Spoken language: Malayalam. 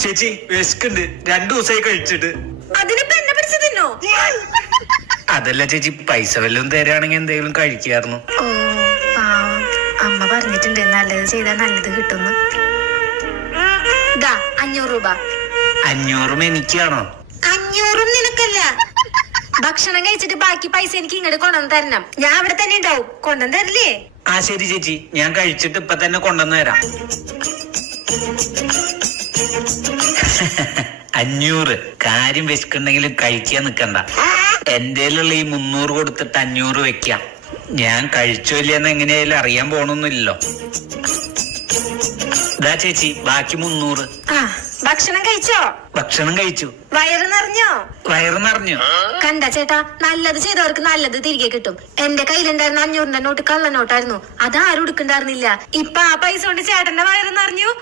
ചേച്ചി വിശക്കുണ്ട്, 2 ദിവസമായി കഴിച്ചിട്ട്. അതിനിപ്പോ എന്നെ പിടിച്ച് തിന്നോ? അതല്ല ചേച്ചി, പൈസ വല്ലതും തരാണെങ്കിൽ എന്തെങ്കിലും കഴിക്കായിരുന്നു. ഓ പാവം, അമ്മ പറഞ്ഞിട്ടുണ്ട് നല്ലത് ചെയ്താൽ നല്ലത് കിട്ടുന്നു. 500 രൂപ. 500 എനിക്കാണോ? 500 നിനക്കല്ല. ഭക്ഷണം കഴിച്ചിട്ട് ബാക്കി പൈസ എനിക്ക് ഇങ്ങോട്ട് കൊണ്ടുവന്ന് തരണം. ഞാൻ അവിടെ തന്നെ ഉണ്ടാവും. കൊണ്ടുവന്ന് തരില്ലേ? ആ ശരി ചേച്ചി, ഞാൻ കഴിച്ചിട്ട് ഇപ്പൊ തന്നെ കൊണ്ടുവന്ന് തരാം. 500 കാര്യം വിശക്കുണ്ടെങ്കിലും കഴിക്കാൻ നിക്കണ്ട. എന്റെയിലുള്ള ഈ 300 കൊടുത്തിട്ട് 500 വെക്കാം. ഞാൻ കഴിച്ചോ ഇല്ലെന്ന് എങ്ങനെയായാലും അറിയാൻ പോണൊന്നുമില്ലല്ലോ. ഇതാ ചേച്ചി, ബാക്കി 300. ഭക്ഷണം കഴിച്ചോ? ഭക്ഷണം കഴിച്ചു. വയറ് നിറഞ്ഞോ? വയറ് നിറഞ്ഞു. കണ്ട ചേട്ടാ, നല്ലത് ചെയ്തവർക്ക് നല്ലത് തിരികെ കിട്ടും. എന്റെ കയ്യിലുണ്ടായിരുന്ന 500 നോട്ട് കള്ള നോട്ടായിരുന്നു. അത് ആരും എടുക്കണ്ടായിരുന്നില്ല. ഇപ്പൊ ആ പൈസ കൊണ്ട് ചേട്ടന്റെ വയറ് നിറഞ്ഞു.